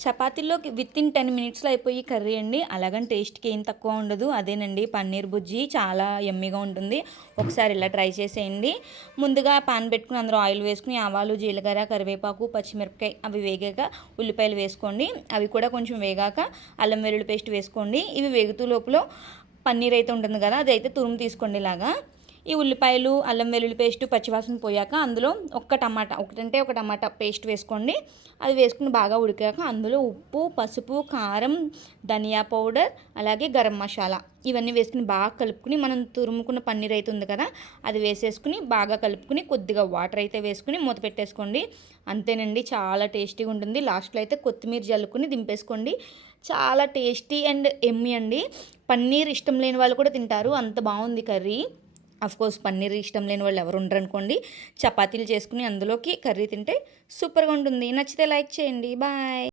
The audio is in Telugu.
చపాతీల్లోకి వితిన్ 10 మినిట్స్‌లో అయిపోయి కర్రీ అండి. అలాగని టేస్ట్‌కి ఏం తక్కువ ఉండదు. అదేనండి పన్నీర్ బుజ్జి చాలా యమ్మీగా ఉంటుంది. ఒకసారి ఇలా ట్రై చేసేయండి. ముందుగా పాన్ పెట్టుకుని అందులో ఆయిల్ వేసుకుని ఆవాలు, జీలకర్ర, కరివేపాకు, పచ్చిమిరపకాయ అవి వేగాక ఉల్లిపాయలు వేసుకోండి. అవి కూడా కొంచెం వేగాక అల్లం వెల్లుల్లి పేస్ట్ వేసుకోండి. ఇవి వేగుతూ లోపల పన్నీర్ అయితే ఉంటుంది కదా, అదైతే తురుము తీసుకోండి ఇలాగా. ఈ ఉల్లిపాయలు, అల్లం వెల్లుల్లి పేస్ట్ పచ్చివాసన పోయాక అందులో ఒక టమాటా పేస్ట్ వేసుకోండి. అది వేసుకుని బాగా ఉడికాక అందులో ఉప్పు, పసుపు, కారం, ధనియా పౌడర్, అలాగే గరం మసాలా ఇవన్నీ వేసుకుని బాగా కలుపుకుని మనం తురుముకున్న పన్నీర్ అయితే ఉంది కదా, అది వేసేసుకుని బాగా కలుపుకుని కొద్దిగా వాటర్ అయితే వేసుకుని మూత పెట్టేసుకోండి. అంతేనండి, చాలా టేస్టీగా ఉంటుంది. లాస్ట్లో అయితే కొత్తిమీర జల్లుకుని దింపేసుకోండి. చాలా టేస్టీ అండ్ ఎమ్మీ అండి. పన్నీర్ ఇష్టం లేని వాళ్ళు కూడా తింటారు, అంత బాగుంది కర్రీ. కోర్స్ పన్నీర్ ఇష్టం లేని వాళ్ళు ఎవరు ఉండరు అనుకోండి. చపాతీలు చేసుకుని అందులోకి కర్రీ తింటే సూపర్గా ఉంటుంది. నచ్చితే లైక్ చేయండి. బాయ్.